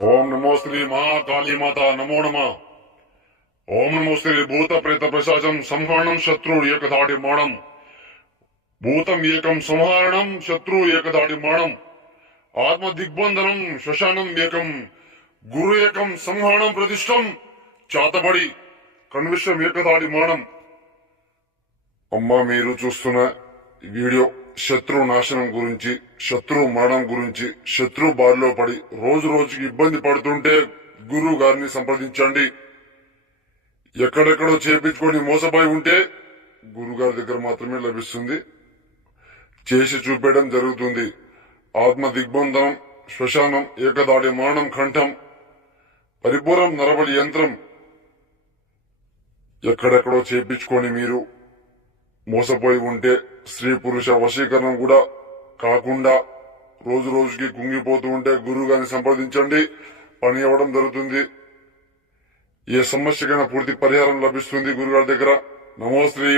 ओम नमो श्री महाकाली माता नमो नमः। ओम नमो श्री भूत प्रेत प्रशाचम संहरणम शत्रु एकदाटि माणम भूतम एकम संहरणम शत्रु एकदाटि माणम आत्म दिग्बंधनम श्मशानम एकम गुरु एकम संहरणम प्रतिष्ठम చాతబడి కన్విషం ఏకదాడి మానం। అమ్మ మీరు చూస్తున్న వీడియో శత్రు నాశనం గురించి, శత్రు మరణం గురించి, శత్రు బారిలో పడి రోజు రోజుకి ఇబ్బంది పడుతుంటే గురువు గారిని సంప్రదించండి। ఎక్కడెక్కడో చేపించుకొని మోసపోయి ఉంటే గురుగారి దగ్గర మాత్రమే లభిస్తుంది, చేసి చూపేయడం జరుగుతుంది। ఆత్మ దిగ్బంధనం శ్మశానం ఏకదాడి మరణం కంఠం పరిపూర్ణం నరబలి యంత్రం ఎక్కడెక్కడో చేపించుకొని మీరు మోసపోయి ఉంటే స్త్రీ పురుష వశీకరణం కూడా కాకుండా రోజు రోజుకి కుంగిపోతూ ఉంటే గురువు గారిని సంప్రదించండి, పని అవ్వడం జరుగుతుంది। ఏ సమస్యకైనా పూర్తి పరిహారం లభిస్తుంది గురుగారి దగ్గర। నమో శ్రీ